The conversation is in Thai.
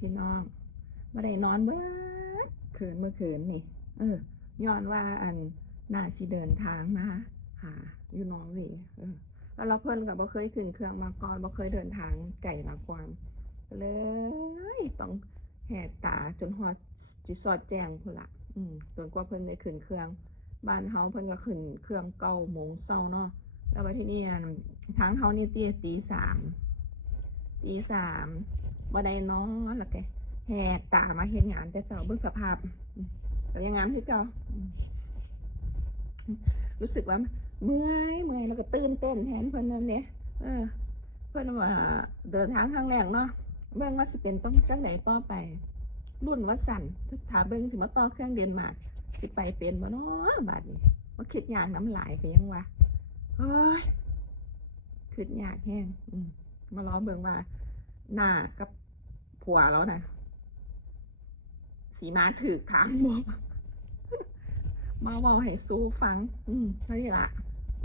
พี่น้องบ่ได้นอนเมื่อคืนนี่ย้อนว่าอันน่าสิเดินทางนะคะค่ะอยู่นอร์เวย์แล้วเราเพิ่นก็บ่เคยขึ้นเครื่องมาก่อนบ่เคยเดินทางไกลมากกว่าเลยต้องแหกตาจนฮอดสิสอดแจ้งพุ่นล่ะจนกว่าเพิ่นได้ขึ้นเครื่องบ้านเฮาเพิ่นก็ขึ้นเครื่อง9 โมงเช้าเนาะแล้วบัดทีนี้ทางเฮานี่ตี3บ่ได้นอนแล้วแกแหกตามาเฮ็ดงานแต่เช้าเบิ่งสภาพก็ยังงามคือเก่ารู้สึกว่าเมื่อยแล้วก็ตื่นเต้นแทนเพิ่นนั่นเด้เพิ่นว่าเดินทางครั้งแรกเนาะเบิ่งว่าสิเป็นต้องจังได๋ต่อไปรุ่นว่าสั่นถ้าเบิ่งสิมาต่อเครื่องเดนมาร์กสิไปเป็นบ่เนาะบัดนี้ว่าคิดยากน้ำลายไปยังวะเฮ้ยคิดยากแฮงมารอเบิ่งว่าหน้ากับผัวแล้วนะสีมาถือทางบ่มาเว้าให้สู้ฟังเท่านี้ล่ะ